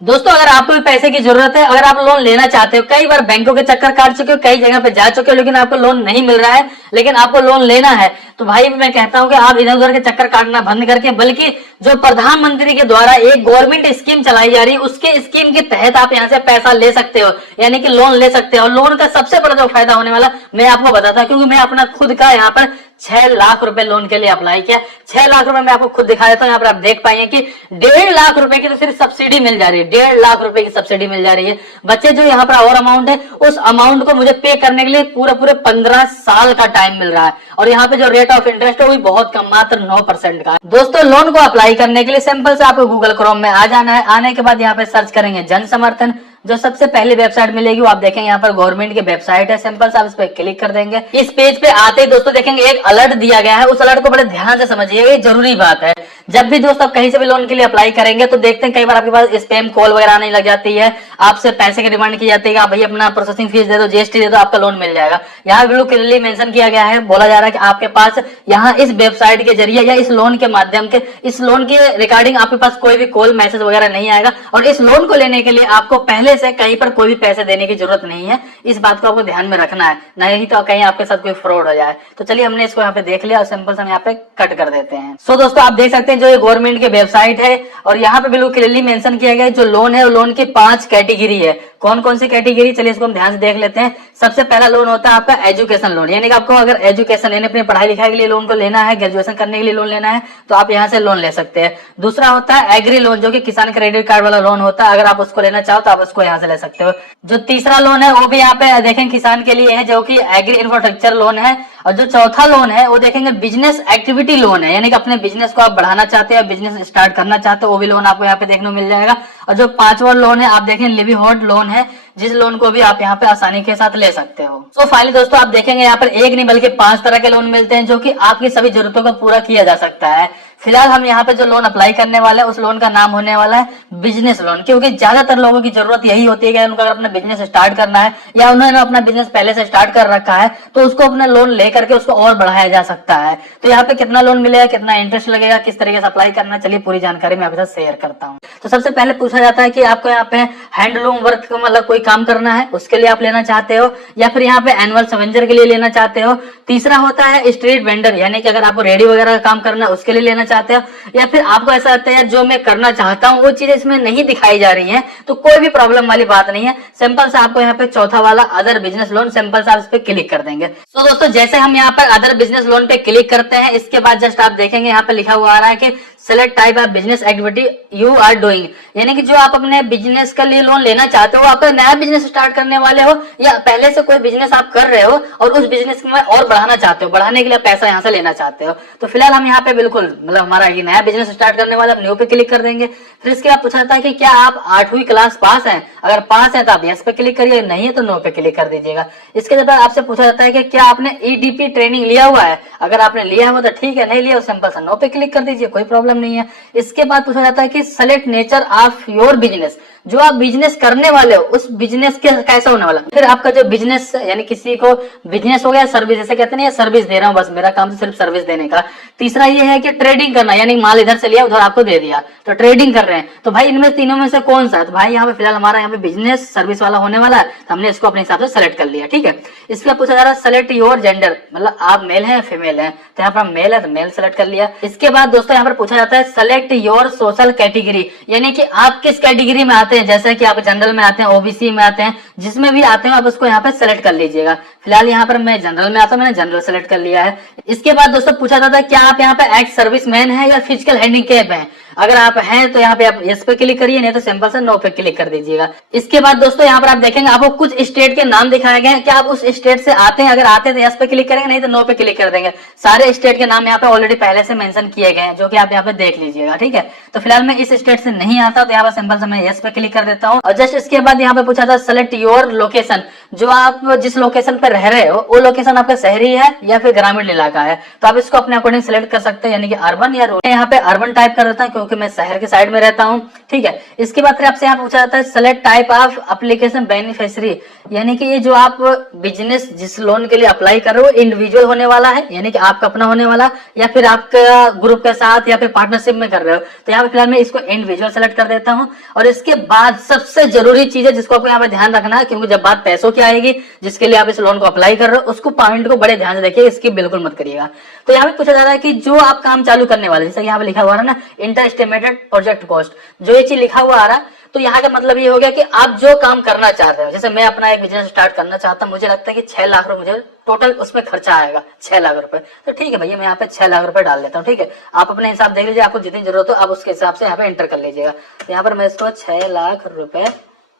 दोस्तों अगर आपको भी पैसे की जरूरत है, अगर आप लोन लेना चाहते हो, कई बार बैंकों के चक्कर काट चुके हो, कई जगह पे जा चुके हो, लेकिन आपको लोन नहीं मिल रहा है, लेकिन आपको लोन लेना है, तो भाई मैं कहता हूं कि आप इधर उधर के चक्कर काटना बंद करके, बल्कि जो प्रधानमंत्री के द्वारा एक गवर्नमेंट स्कीम चलाई जा रही है, उसके स्कीम के तहत आप यहाँ से पैसा ले सकते हो, यानी कि लोन ले सकते हो। लोन का सबसे बड़ा जो फायदा होने वाला मैं आपको बताता हूँ, क्योंकि मैं अपना खुद का यहाँ पर 6 लाख रुपए लोन के लिए अप्लाई किया। 6 लाख रुपए मैं आपको खुद दिखा देता हूँ। यहाँ पर आप देख पाएंगे कि 1.5 लाख रुपए की तो सिर्फ सब्सिडी मिल जा रही है, 1.5 लाख रुपए की सब्सिडी मिल जा रही है। बच्चे जो यहाँ पर और अमाउंट है, उस अमाउंट को मुझे पे करने के लिए पूरे 15 साल का टाइम मिल रहा है, और यहाँ पे जो रेट ऑफ इंटरेस्ट है वो भी बहुत कम, मात्र 9% का। दोस्तों लोन को अप्लाई करने के लिए सिंपल से आपको गूगल क्रोम में आ जाना है। आने के बाद यहाँ पे सर्च करेंगे जन समर्थन, जो सबसे पहले वेबसाइट मिलेगी वो आप देखेंगे यहाँ पर गवर्नमेंट की वेबसाइट है। सिंपल से आप इस पे क्लिक कर देंगे। इस पेज पे आते ही दोस्तों देखेंगे एक अलर्ट दिया गया है, उस अलर्ट को बड़े ध्यान से समझिएगा, ये जरूरी बात है। जब भी दोस्त आप कहीं से भी लोन के लिए अप्लाई करेंगे तो देखते हैं कई बार आपके पास स्पैम कॉल वगैरह आने लग जाती है, आपसे पैसे की डिमांड की जाती है कि आप भाई अपना प्रोसेसिंग फीस दे दो, जीएसटी दे दो, आपका लोन मिल जाएगा। यहाँ बिल्कुल क्लियरली मेंशन किया गया है, बोला जा रहा है कि आपके पास यहाँ इस वेबसाइट के जरिए या इस लोन के माध्यम के, इस लोन के रिगार्डिंग आपके पास कोई भी कॉल मैसेज वगैरह नहीं आएगा, और इस लोन को लेने के लिए आपको पहले से कहीं पर कोई भी पैसे देने की जरूरत नहीं है। इस बात को आपको ध्यान में रखना है, नहीं तो कहीं आपके साथ कोई फ्रॉड हो जाए। तो चलिए हमने इसको यहाँ पे देख लिया और सिंपल से हम यहाँ पे कट कर देते हैं। सो दोस्तों आप देख सकते हैं जो ये गवर्नमेंट की वेबसाइट है, और यहाँ पे बिल्कुल क्लियरली मेंशन किया गया है जो लोन है वो लोन की 5 कैटेगरी है। कौन कौन सी कैटेगरी, चलिए इसको हम ध्यान से देख लेते हैं। सबसे पहला लोन होता है आपका एजुकेशन लोन, यानी कि आपको अगर एजुकेशन यानी अपनी पढ़ाई लिखाई के लिए लोन को लेना है, ग्रेजुएशन करने के लिए लोन लेना है, तो आप यहाँ से लोन ले सकते हैं। दूसरा होता है एग्री लोन, जो कि किसान क्रेडिट कार्ड वाला लोन होता है, अगर आप उसको लेना चाहो तो आप उसको यहाँ से ले सकते हो। जो तीसरा लोन है वो भी यहाँ पे देखें किसान के लिए है, जो कि एग्री इंफ्रास्ट्रक्चर लोन है। और जो चौथा लोन है वो देखेंगे बिजनेस एक्टिविटी लोन है, यानी कि अपने बिजनेस को आप बढ़ाना चाहते हो, बिजनेस स्टार्ट करना चाहते हो, वो भी लोन आपको यहाँ पे देखने को मिल जाएगा। और जो पांचवा लोन है आप देखें लिवलीहुड लोन है, जिस लोन को भी आप यहाँ पे आसानी के साथ ले सकते हो। तो फाइनली दोस्तों आप देखेंगे यहाँ पर एक नहीं बल्कि 5 तरह के लोन मिलते हैं, जो कि आपकी सभी जरूरतों को पूरा किया जा सकता है। फिलहाल हम यहाँ पे जो लोन अप्लाई करने वाले हैं उस लोन का नाम होने वाला है बिजनेस लोन, क्योंकि ज्यादातर लोगों की जरूरत यही होती है कि उनको अगर अपना बिजनेस स्टार्ट करना है या उन्होंने अपना बिजनेस पहले से स्टार्ट कर रखा है तो उसको अपना लोन लेकर के उसको और बढ़ाया जा सकता है। तो यहाँ पे कितना लोन मिलेगा, कितना इंटरेस्ट लगेगा, किस तरीके से अप्लाई करना, चलिए पूरी जानकारी मैं आपके साथ शेयर करता हूँ। तो सबसे पहले पूछा जाता है कि आपको यहाँ पे हैंडलूम वर्क मतलब कोई काम करना है उसके लिए आप लेना चाहते हो, या फिर यहाँ पे एनुअल सवेंजर के लिए लेना चाहते हो। तीसरा होता है स्ट्रीट वेंडर, यानी कि अगर आपको रेडी वगैरह का काम करना है उसके लिए लेना चाहते हो, या फिर आपको ऐसा लगता है जो मैं करना चाहता हूँ वो चीजें इसमें नहीं दिखाई जा रही हैं, तो कोई भी प्रॉब्लम वाली बात नहीं है। सिंपल से आपको यहाँ पे चौथा वाला अदर बिजनेस लोन, सिंपल से आप इस पे क्लिक कर देंगे। तो दोस्तों जैसे हम यहाँ पर अदर बिजनेस लोन पे क्लिक करते हैं, इसके बाद जस्ट आप देखेंगे यहाँ पे लिखा हुआ आ रहा है कि select type of business activity you are doing, यानी कि जो आप अपने बिजनेस के लिए लोन लेना चाहते हो, आप नया बिजनेस स्टार्ट करने वाले हो या पहले से कोई बिजनेस आप कर रहे हो और उस बिजनेस में और बढ़ाना चाहते हो, बढ़ाने के लिए पैसा यहाँ से लेना चाहते हो। तो फिलहाल हम यहाँ पे बिल्कुल मतलब हमारा ये नया बिजनेस स्टार्ट करने वाला, न्यू पे क्लिक कर देंगे। फिर इसके बाद पूछा जाता है कि क्या आप 8वीं क्लास पास हैं, अगर पास है तो आप यस पे क्लिक करिए, नहीं है तो नो पे क्लिक कर दीजिएगा। इसके बाद आपसे पूछा जाता है कि क्या आपने ईडीपी ट्रेनिंग लिया हुआ है, अगर आपने लिया हुआ तो ठीक है, नहीं लिया तो सिंपल सा नो पे क्लिक कर दीजिए, कोई प्रॉब्लम नहीं है। इसके बाद पूछा जाता है कि select nature of your business, जो आप बिजनेस करने वाले हो उस बिजनेस के कैसा होने वाला, फिर आपका जो बिजनेस यानी किसी को बिजनेस हो गया सर्विस, जैसे कहते हैं सर्विस दे रहा हूँ, बस मेरा काम सिर्फ सर्विस देने का। तीसरा ये है कि ट्रेडिंग करना, यानी माल इधर से लिया उधर आपको दे दिया, तो ट्रेडिंग कर रहे हैं। तो भाई इनमें तीनों में से कौन सा, तो भाई यहाँ पे फिलहाल हमारा यहाँ पे बिजनेस सर्विस वाला होने वाला है, तो हमने इसको अपने हिसाब से सेलेक्ट कर लिया। ठीक है, इसके बाद पूछा जा रहा है सेलेक्ट योर जेंडर, मतलब आप मेल है फीमेल है, तो यहाँ पर मेल है तो मेल सेलेक्ट कर लिया। इसके बाद दोस्तों यहाँ पर पूछा जाता है सेलेक्ट योर सोशल कैटेगरी, यानी कि आप किस कैटेगरी में आते हैं, जैसे कि आप जनरल में आते हैं, ओबीसी में आते हैं, जिसमें भी आते हैं आप उसको यहाँ पे सेलेक्ट कर लीजिएगा। फिलहाल यहाँ पर मैं जनरल में आता हूँ, मैंने जनरल सेलेक्ट कर लिया है। इसके बाद दोस्तों पूछा जाता है क्या आप यहाँ पे एक्स सर्विसमैन है या फिजिकल हैंडीकैप है, अगर आप हैं तो यहाँ पे आप यस पे क्लिक करिए, नहीं तो सिंपल से नो पे क्लिक कर दीजिएगा। इसके बाद दोस्तों यहाँ पर आप देखेंगे आपको कुछ स्टेट के नाम दिखाए गए हैं, क्या आप उस स्टेट से आते हैं, अगर आते हैं तो यस पे क्लिक करेंगे, नहीं तो नो पे क्लिक कर देंगे। सारे स्टेट के नाम यहाँ पे ऑलरेडी पहले से मेंशन किए गए हैं, जो कि आप यहाँ पे देख लीजिएगा। ठीक है, तो फिलहाल मैं इस स्टेट से नहीं आता, तो यहाँ पर सिंपल से मैं यस पे क्लिक कर देता हूँ। और जस्ट इसके बाद यहाँ पे पूछा था सेलेक्ट योर लोकेशन, जो आप जिस लोकेशन पे रह रहे हो वो लोकेशन आपका शहरी है या फिर ग्रामीण इलाका है, तो आप इसको अपने अकॉर्डिंग सेलेक्ट कर सकते हैं, यानी कि अर्बन या रूरल। यहाँ पे अर्बन टाइप कर देता हूँ क्योंकि मैं शहर के साइड में रहता हूँ, ठीक है। इसके बाद फिर आपसे यहाँ पूछा जाता है select type of application beneficiary, यानी कि ये जो आप बिजनेस जिस लोन के लिए अप्लाई कर रहे हो इंडिविजुअल होने वाला है, यानी कि आपका अपना होने वाला, या फिर आपका ग्रुप के साथ या फिर पार्टनरशिप में कर रहे हो। तो यहाँ पे फिलहाल मैं इसको इंडिविजुअल सेलेक्ट कर देता हूँ। और इसके बाद सबसे जरूरी चीज है जिसको आपको यहाँ पे ध्यान रखना है, क्योंकि जब बात पैसों की आएगी जिसके लिए आप इस लोन को अप्लाई कर रहे हो, उसको पॉइंट को बड़े ध्यान से देखिए, इसकी बिल्कुल मत करिएगा। तो यहाँ पे पूछा जा रहा है कि जो आप काम चालू करने वाले, जैसे यहाँ पे लिखा हुआ है ना इंटर एस्टिमेटेड प्रोजेक्ट कॉस्ट, जो ये चीज लिखा हुआ आ रहा है, तो यहाँ का मतलब ये हो गया कि आप जो काम करना चाह रहे हो, जैसे मैं अपना एक बिजनेस स्टार्ट करना चाहता हूँ, मुझे लगता है कि 6 लाख रुपए मुझे टोटल उसमें खर्चा आएगा, 6 लाख रुपए। तो ठीक है भैया, मैं यहाँ पे 6 लाख रुपए डाल देता हूँ, ठीक है। आप अपने हिसाब देख लीजिए, आपको जितनी जरूरत हो आप उसके हिसाब से यहाँ पे एंटर कर लीजिएगा। तो यहाँ पर मैं इसको 6 लाख रुपए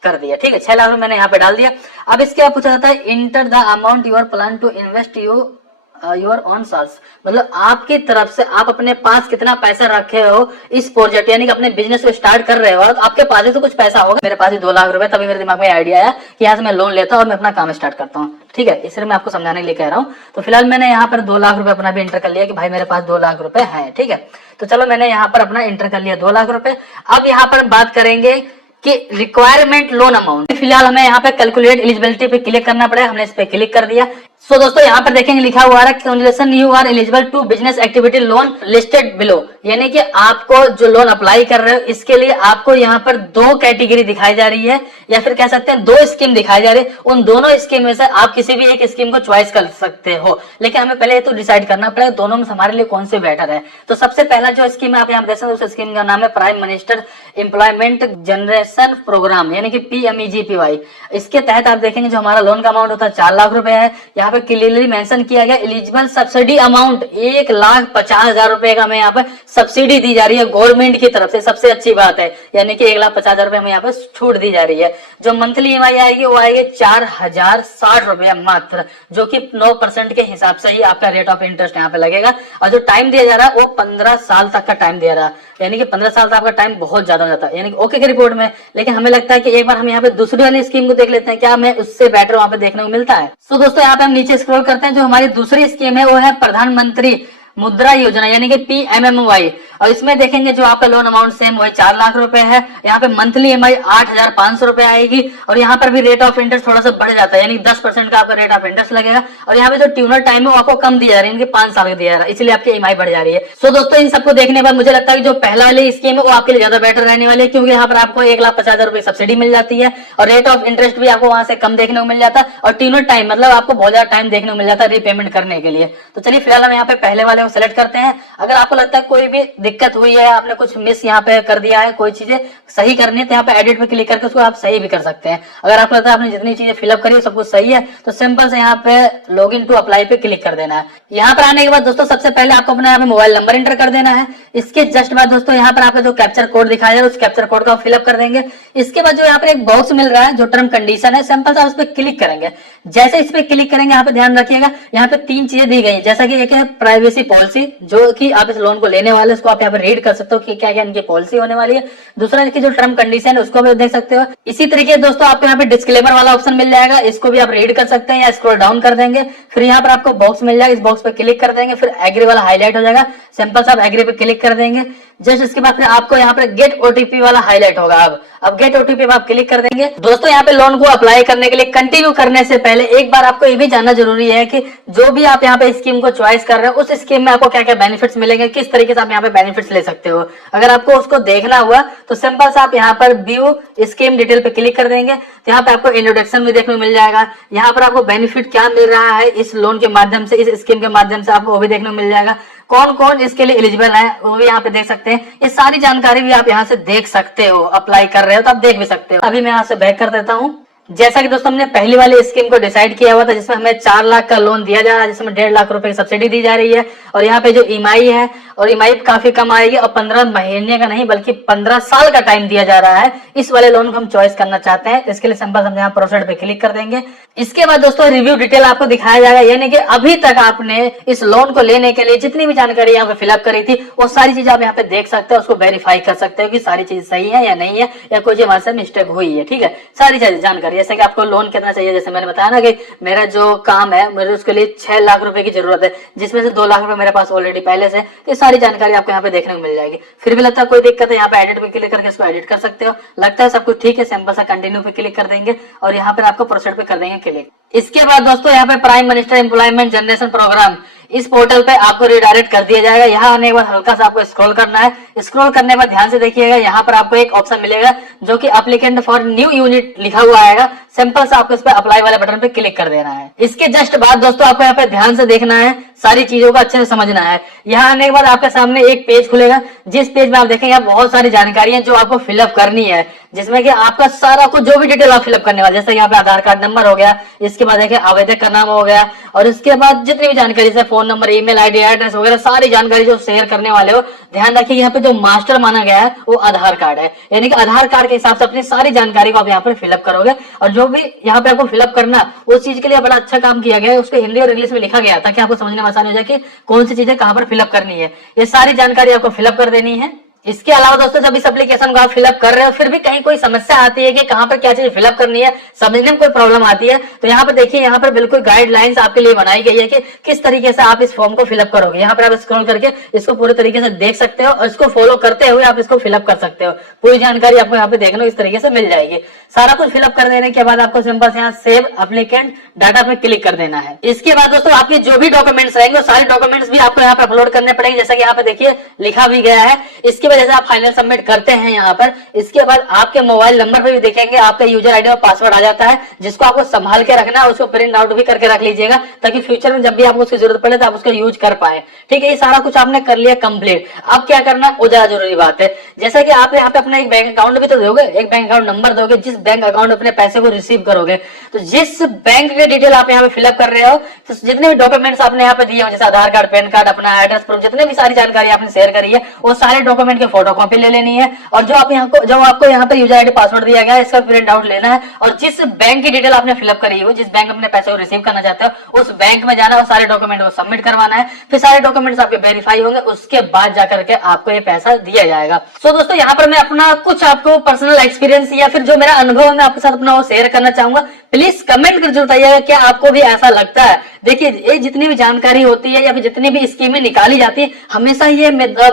कर दिया, ठीक है। 6 लाख रुपए मैंने यहाँ पे डाल दिया। अब इसके बाद पूछा जाता है enter the amount your plan to invest your own source, मतलब आपकी तरफ से आप अपने पास कितना पैसा रखे हो इस प्रोजेक्ट, यानी कि अपने बिजनेस को स्टार्ट कर रहे हो, तो आपके पास ही तो कुछ पैसा होगा। मेरे पास ही 2 लाख रुपए, तभी मेरे दिमाग में आइडिया आया कि यहाँ से मैं लोन लेता हूँ और मैं अपना काम स्टार्ट करता हूँ, ठीक है। इसलिए मैं आपको समझाने के लिए कह रहा हूँ। तो फिलहाल मैंने यहाँ पर 2 लाख रुपए अपना भी एंटर कर लिया कि भाई मेरे पास 2 लाख रुपए है, ठीक है। तो चलो मैंने यहाँ पर अपना एंटर कर लिया 2 लाख रुपए। अब यहाँ पर बात करेंगे कि रिक्वायरमेंट लोन अमाउंट। फिलहाल हमें यहाँ पे कैलकुलेट एलिजिबिलिटी पे क्लिक करना पड़ेगा, हमने इस पे क्लिक कर दिया। सो दोस्तों यहाँ पर देखेंगे लिखा हुआ है congratulation you are eligible to business activity loan listed below, यानी कि आपको जो लोन अप्लाई कर रहे हो इसके लिए आपको यहाँ पर 2 कैटेगरी दिखाई जा रही है, या फिर कह सकते हैं 2 स्कीम दिखाई जा रही है। उन दोनों स्कीम में से आप किसी भी एक स्कीम को चॉइस कर सकते हो, लेकिन हमें पहले तो डिसाइड करना पड़ेगा दोनों में हमारे लिए कौन से बेटर है। तो सबसे पहला जो स्कीम है आप यहाँ देख सकते हो, उस स्कीम का नाम है prime minister employment generation programme, यानी कि PMEGPY। इसके तहत आप देखेंगे जो हमारा लोन का अमाउंट होता है 4 लाख रुपए है। यहाँ पे क्लियरली मेंशन किया गया एलिजिबल सब्सिडी अमाउंट 1,50,000 रुपए का हमें यहाँ पे सब्सिडी दी जा रही है गवर्नमेंट की तरफ से, सबसे अच्छी बात है, यानी कि 1,50,000 रुपए हमें यहाँ पे छूट दी जा रही है। जो मंथली EMI आएगी वो आएगी 4,060 रुपया मात्र, जो कि 9% के हिसाब से ही आपका रेट ऑफ इंटरेस्ट यहाँ पे लगेगा। और जो टाइम दिया जा रहा है वो 15 साल तक का टाइम दिया रहा है, यानी कि 15 साल तक आपका टाइम बहुत ज्यादा हो जाता है, यानी कि ओके की रिपोर्ट में। लेकिन हमें लगता है कि एक बार हम यहाँ पे दूसरी वाली स्कीम को देख लेते हैं, क्या हमें उससे बेटर वहाँ पे देखने को मिलता है। सो दोस्तों यहाँ पे हम नीचे स्क्रॉल करते हैं, जो हमारी दूसरी स्कीम है वो है प्रधानमंत्री मुद्रा योजना, यानी कि PMMY। और इसमें देखेंगे जो आपका लोन अमाउंट सेम वही 4 लाख रुपए है। यहाँ पे मंथली EMI 8,500 रुपए आएगी, और यहाँ पर भी रेट ऑफ इंटरेस्ट थोड़ा सा बढ़ जाता है, यानी 10% का आपका रेट ऑफ इंटरेस्ट लगेगा। और यहाँ पे जो ट्यूनर टाइम है वो आपको कम दी जा रही है, 5 साल का दिया जा रहा है, इसलिए आपकी EMI बढ़ जा रही है। सो दोस्तों इन सबको देखने पर मुझे लगता है कि जो पहला वाली स्कीम है वो आपके लिए ज्यादा बेटर रहने वाली है, क्योंकि यहाँ पर आपको 1,50,000 रुपए सब्सिडी मिल जाती है, और रेट ऑफ इंटरेस्ट भी आपको वहां से कम देखने को मिल जाता है, और ट्यूनर टाइम मतलब आपको बहुत ज्यादा टाइम देखने को मिल जाता है रीपेमेंट करने के लिए। तो चलिए फिलहाल हम यहाँ पे पहले वाले को सिलेक्ट करते हैं। अगर आपको लगता है कोई भी दिक्कत हुई है, आपने कुछ मिस यहाँ पे कर दिया है, कोई चीजें सही करनी है, तो यहाँ पे एडिट पे क्लिक करके उसको आप सही भी कर सकते हैं। अगर आपको लगता है आपने जितनी चीजें फिलअप करी है सब कुछ सही है, तो सिंपल से यहाँ पे लॉग इन टू अप्लाई पे क्लिक कर देना है। यहाँ पर आने के बाद दोस्तों सबसे पहले आपको अपना यहाँ पे मोबाइल नंबर एंटर कर देना है। इसके जस्ट बाद दोस्तों यहाँ पर आपको जो कैप्चर कोड दिखाया है उस कैप्चर कोड को फिलअप कर देंगे। इसके बाद जो यहाँ पर एक बॉक्स मिल रहा है जो टर्म कंडीशन है, सिंपल सा उस पर क्लिक करेंगे। जैसे इस पे क्लिक करेंगे यहाँ पे ध्यान रखिएगा, यहाँ पे 3 चीजें दी गई, जैसा कि एक है प्राइवेसी पॉलिसी, जो कि आप इस लोन को लेने वाले उसको आप यहाँ पे रीड कर सकते हो कि क्या क्या इनकी पॉलिसी होने वाली है। दूसरा इसकी जो टर्म कंडीशन है उसको भी देख सकते हो। इसी तरीके दोस्तों आपको यहाँ पे डिस्क्लेमर वाला ऑप्शन मिल जाएगा, इसको भी आप रीड कर सकते हैं या स्क्रॉल डाउन कर देंगे। फिर यहाँ पर आपको बॉक्स मिल जाएगा, इस बॉक्स पे क्लिक कर देंगे, फिर एग्री वाला हाईलाइट हो जाएगा, सिंपल सा आप एग्री पे क्लिक कर देंगे। जस्ट इसके बाद फिर आपको यहाँ पर गेट OTP वाला हाईलाइट होगा। अब गेट OTP पे आप क्लिक कर देंगे। दोस्तों यहाँ पे लोन को अप्लाई करने के लिए कंटिन्यू करने से पहले एक बार आपको ये भी जानना जरूरी है कि जो भी आप यहाँ पे स्कीम को चॉइस कर रहे हो उस स्कीम में आपको क्या क्या बेनिफिट्स मिलेंगे, किस तरीके से आप यहाँ पे बेनिफिट्स ले सकते हो। अगर आपको उसको देखना हुआ तो सिंपल से आप यहाँ पर व्यू स्कीम डिटेल पे क्लिक कर देंगे, तो यहाँ पे आपको इंट्रोडक्शन भी देखने को मिल जाएगा। यहाँ पर आपको बेनिफिट क्या मिल रहा है इस लोन के माध्यम से, इस स्कीम के माध्यम से आपको वो भी देखने को मिल जाएगा। कौन कौन इसके लिए एलिजिबल है वो भी यहाँ पे देख सकते हैं। ये सारी जानकारी भी आप यहाँ से देख सकते हो, अप्लाई कर रहे हो तो आप देख भी सकते हो। अभी मैं यहाँ से बैक कर देता हूँ। जैसा कि दोस्तों हमने पहली वाली स्कीम को डिसाइड किया हुआ था, जिसमें हमें 4 लाख का लोन दिया जा रहा है, जिसमें 1.5 लाख रुपए की सब्सिडी दी जा रही है, और यहाँ पे जो EMI है और EMI काफी कम आएगी, और 15 महीने का नहीं बल्कि 15 साल का टाइम दिया जा रहा है। इस वाले लोन को हम चॉइस करना चाहते हैं, इसके लिए सिंपल हम यहाँ प्रोसीड पे क्लिक कर देंगे। इसके बाद दोस्तों रिव्यू डिटेल आपको दिखाया जाएगा, यानी कि अभी तक आपने इस लोन को लेने के लिए जितनी भी जानकारी यहाँ पे फिलअप करी थी वो सारी चीज आप यहाँ पे देख सकते हो, उसको वेरीफाई कर सकते हो कि सारी चीज सही है या नहीं है, या कोई हमारे से मिस्टेक हुई है। ठीक है, सारी चीज जानकारी, जैसे कि आपको लोन कितना चाहिए, जैसे मैंने बताया ना कि मेरा जो काम है मुझे उसके लिए 6 लाख रुपए की जरूरत है, जिसमें से 2 लाख रुपए मेरे पास ऑलरेडी पहले से। सारी जानकारी आपको यहाँ पे देखने को मिल जाएगी। फिर भी लगता है कोई दिक्कत है, यहाँ पे एडिट पे क्लिक करके इसको एडिट कर सकते हो। लगता है सब कुछ ठीक है, सिंपल सा कंटिन्यू पे क्लिक कर देंगे और यहाँ पर आपको प्रोसीड पे कर देंगे क्लिक। इसके बाद दोस्तों यहाँ पे prime minister employment generation programme, इस पोर्टल पे आपको रिडायरेक्ट कर दिया जाएगा। यहाँ आने के बाद हल्का सा आपको स्क्रॉल करना है। स्क्रॉल करने के बाद ध्यान से देखिएगा, यहाँ पर आपको एक ऑप्शन मिलेगा जो कि एप्लीकेंट फॉर न्यू यूनिट लिखा हुआ आएगा। सिंपल सा आपको इस पे अप्लाई वाले बटन पे क्लिक कर देना है। इसके जस्ट बाद दोस्तों आपको यहाँ पे ध्यान से देखना है, सारी चीजों को अच्छे से समझना है। यहाँ आने के बाद आपके सामने एक पेज खुलेगा, जिस पेज में आप देखेंगे यहाँ बहुत सारी जानकारियां जो आपको फिलअप करनी है, जिसमें कि आपका सारा कुछ जो भी डिटेल आप फिलअप करने वाले, जैसे यहाँ पे आधार कार्ड नंबर हो गया, इसके बाद देखिए आवेदक का नाम हो गया, और इसके बाद जितनी भी जानकारी जैसे phone number, email ID, address वगैरह सारी जानकारी जो शेयर करने वाले हो। ध्यान रखिए यहाँ पे जो मास्टर माना गया है वो आधार कार्ड है, यानी कि आधार कार्ड के हिसाब से अपनी सारी जानकारी को आप यहाँ पर फिलअप करोगे। और जो भी यहाँ पे आपको फिलअप करना, उस चीज के लिए बड़ा अच्छा काम किया गया है, उसको हिंदी और इंग्लिश में लिखा गया ताकि आपको समझने में आसानी हो जाए कि कौन सी चीजें कहाँ पर फिलअप करनी है। ये सारी जानकारी आपको फिलअप कर देनी है। इसके अलावा दोस्तों जब इस एप्लीकेशन को आप फिलअप कर रहे हो फिर भी कहीं कोई समस्या आती है कि कहाँ पर क्या चीज फिलअप करनी है, समझने में कोई प्रॉब्लम आती है, तो यहाँ पर देखिए यहाँ पर बिल्कुल गाइडलाइंस आपके लिए बनाई गई है कि किस तरीके से आप इस फॉर्म को फिलअप करोगे। यहाँ पर आप स्क्रॉल करके इसको पूरे तरीके से देख सकते हो और इसको फॉलो करते हुए आप इसको फिलअप कर सकते हो। पूरी जानकारी आपको यहाँ पे देखने को इस तरीके से मिल जाएगी। सारा कुछ फिलअप कर देने के बाद आपको सिंपल से यहाँ सेव एप्लीकेंट डाटा पे क्लिक कर देना है। इसके बाद दोस्तों आपके जो भी डॉक्यूमेंट्स रहेंगे वो सारे डॉक्यूमेंट्स भी आपको यहाँ पे अपलोड करने पड़ेंगे, जैसा कि यहाँ पे देखिए लिखा भी गया है। इसके वजह से आप फाइनल सबमिट करते हैं यहाँ पर। इसके बाद आपके मोबाइल नंबर पे भी देखेंगे आपका यूजर आईडी और पासवर्ड आ जाता है, जिसको आपको संभाल के रखना है, उसको प्रिंट आउट भी करके रख लीजिएगा ताकि फ्यूचर में जब भी आपको उसकी जरूरत पड़े तो आप उसको यूज कर पाए। ठीक है, ये सारा कुछ आपने कर लिया कंप्लीट। अब क्या करना वो ज्यादा जरूरी बात है, जैसा कि आप यहाँ पे अपना एक बैंक अकाउंट भी तो दोगे, एक बैंक अकाउंट नंबर दोगे जिस बैंक अकाउंट में अपने पैसे को रिसीव करोगे। तो जिस बैंक के डिटेल आप यहाँ पे फिलअप कर रहे हो, तो जितने भी डॉक्यूमेंट्स आपने यहाँ पे दिए हो, जैसे आधार कार्ड, पैन कार्ड, अपना एड्रेस प्रूफ, जितने भी सारी जानकारी आपने शेयर करी है, वो सारे डॉक्यूमेंट के फोटो कॉपी ले लेनी है। और जो आपको यहाँ पे यूजर आईडी पासवर्ड दिया गया है, इसका प्रिंट आउट लेना है। और जिस बैंक की डिटेल आपने फिलअप करी हो, जिस बैंक में अपने पैसे को रिसीव करना चाहते हो, उस बैंक में जाना और सारे डॉक्यूमेंट को सबमिट करवाना है। फिर सारे डॉक्यूमेंट्स आपके वेरीफाई होंगे, उसके बाद जाकर के आपको ये पैसा दिया जाएगा। सो दोस्तों यहाँ पर मैं अपना कुछ आपको पर्सनल एक्सपीरियंस या फिर जो मेरा अनुभव है मैं आपके साथ अपना वो शेयर करना चाहूंगा। प्लीज कमेंट कर जरूर बताइएगा क्या आपको भी ऐसा लगता है। देखिए ये जितनी भी जानकारी होती है या फिर जितनी भी स्कीमें निकाली जाती है, हमेशा ये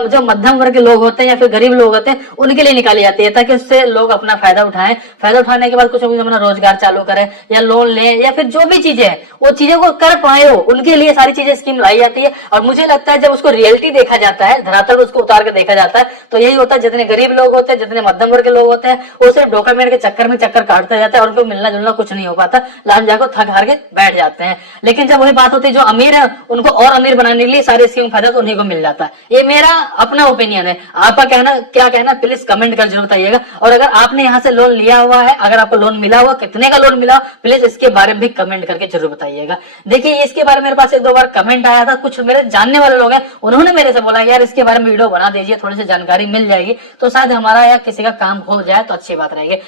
जो मध्यम वर्ग के लोग होते हैं या फिर गरीब लोग होते हैं उनके लिए निकाली जाती है, ताकि उससे लोग अपना फायदा उठाएं। फायदा उठाने के बाद कुछ अपना रोजगार चालू करें या लोन लें या फिर जो भी चीजें हैं वो चीजों को कर पाए हो, उनके लिए सारी चीजें स्कीम लाई जाती है। और मुझे लगता है जब उसको रियलिटी देखा जाता है, धरातल उसको उतार के देखा जाता है, तो यही होता है जितने गरीब लोग होते हैं, जितने मध्यम वर्ग के लोग होते हैं, वो सिर्फ डॉक्यूमेंट के चक्कर में चक्कर काटते जाते हैं और उनको मिलना जुलना कुछ नहीं हो पाता, लाभ जाकर थक हार के बैठ जाते हैं। लेकिन जब वही बात होती है जो अमीर है उनको और अमीर बनाने के लिए सारे स्कीम फायदा तो उन्हीं को मिल जाता है। ये मेरा अपना ओपिनियन है, आपका क्या कहना प्लीज कमेंट कर जरूर बताइएगा। और अगर आपने यहाँ से लोन लिया हुआ है, अगर आपको लोन मिला हुआ, कितने का लोन मिला, प्लीज इसके बारे में भी कमेंट करके जरूर बताइएगा। देखिए इसके बारे में मेरे पास एक दो बार कमेंट आया था, कुछ मेरे जानने वाले लोग हैं, उन्होंने मेरे से बोला यार इसके बारे में वीडियो बना दीजिए, थोड़ी सी जानकारी मिल जाएगी तो शायद हमारा या किसी का काम हो जाए तो अच्छी बात रहेगी।